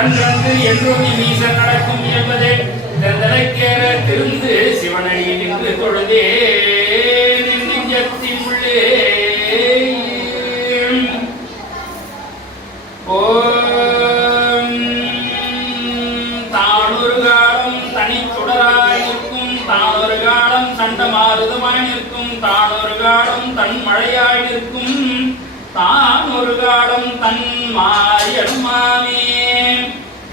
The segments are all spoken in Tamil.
கண்கண்டு என்றும் மீசன் நடக்கும் என்பதே தந்தனைக்கேற திருந்து சிவனடி நின்று தொழுதே நெஞ்சத்தின் உள்ளே தானொரு காலம் தனி சுடராய் நிற்கும் தானொரு காலம் சண்டமாறுதமாய் நிற்கும் தானொரு காலம் தன் மழையாய் நிற்கும் தான் ஒரு காலம் தன் மாரியம்மாமே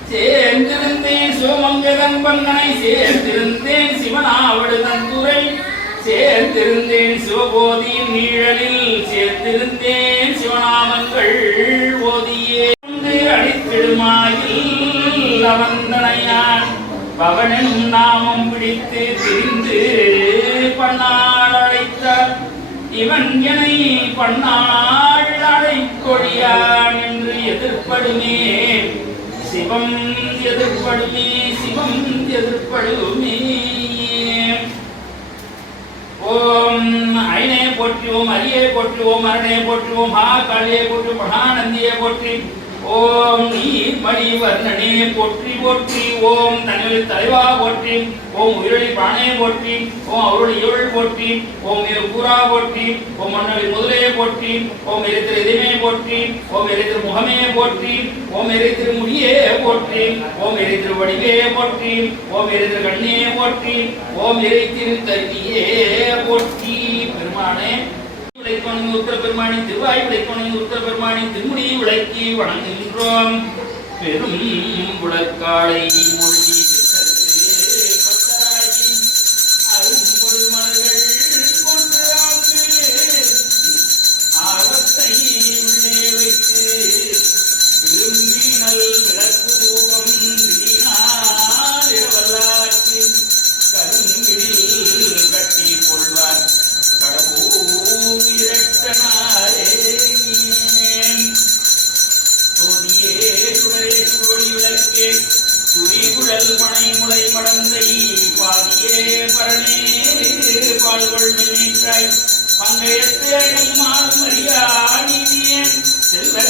சேர்ந்திருந்தேன் சிவமங்கதன் பண்ணனை சேர்ந்திருந்தேன் சிவனாவடு தன் துறை சேர்ந்திருந்தேன் சிவபோதியின் நீழலில் சேர்ந்திருந்தேன் சிவநாமங்கள் ஓதியே அடித்திடுமாயில் அவந்தனையான் பவனும் நாமம் பிடித்து திரிந்து பண்ணால் அழைத்தார் இவன் எனை பண்ணாள் அழைக்கொழியான் என்று எதிர்ப்படுமே சிவம் எதிர்ப்படுமே சிவம் எதிர்ப்படுமே ஓம் ஐனே போற்றுவோம் அரியே போற்றுவோம் அரணே போற்றுவோம் ஆ காளியே போற்று மகாநந்தியே போற்றி ஓம் நீர்மணி வர்ணனே போற்றி போற்றி ஓம் தனியொலி தலைவா போற்றி ஓம் உயிரொலி பிராணே போற்றி ஓம் அருளி இவள் போற்றி ஓம் கூறா போற்றி ஓம் மண்ணொலி முதலே போற்றி ஓம் எரித்திரு இதயமே போற்றி ஓம் எரித்திரு முகமே போற்றி ஓம் எரித்திரு முடியே போற்றி ஓம் எரித்திரு வடிவே போற்றி ஓம் எரித்திரு கண்ணே போற்றி ஓம் எரித்திரு கருவியே போற்றி பெருமானே உத்தர பெருமானி திருவாய் விளைக்கோணி உத்தர பெருமானி திருமுடி விளக்கி வணங்குகின்றோம் பெரும் உடற்காலை மொழி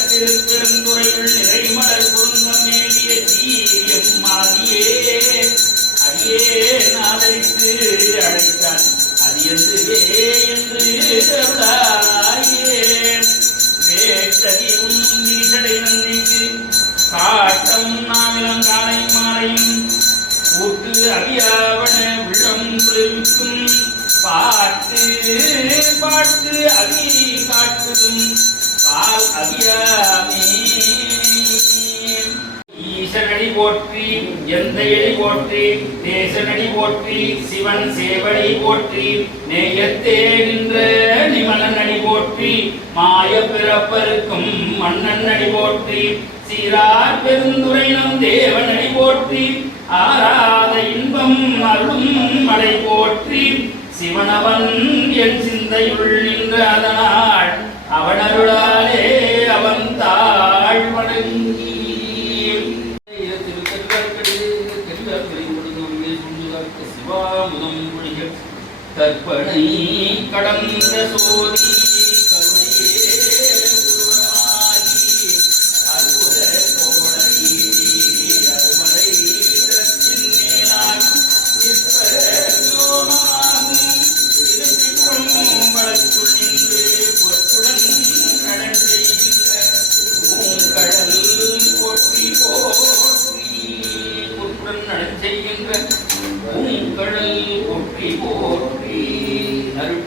திருப்பெருந்துறைகள் நிறைமலர் பொருந்தம் மேலிய சீரியம் மாதியே அடியே நாதரித்து அழைத்தான் அது என்று வேட்டதியும் வீசடை நன்றிக்கு காட்டம் நாமிலம் காலை மாலையும் கூட்டு அவியாவன விழம் குளிர்விக்கும் பாட்டு பாட்டு அவி காட்டுதும் பால் அவியாமே ஈசனடி போற்றி எந்தையடி போற்றி தேசனடி போற்றி சிவன் சேவடி போற்றி நேயத்தே நின்ற நிமலன் அடி போற்றி மாய பிறப்பருக்கும் மன்னன் அடி போற்றி சீரார் பெருந்துரைனம் தேவன் அடி போற்றி ஆராத இன்பம் அருளும் மலை போற்றி சிவனவன் என் சிந்தையுள் நின்ற அதனால் அவன் அருளாலே அவன் தாழ் வணங்கி சிவாமுதம் புழிய கற்பனை கடந்த சோதி people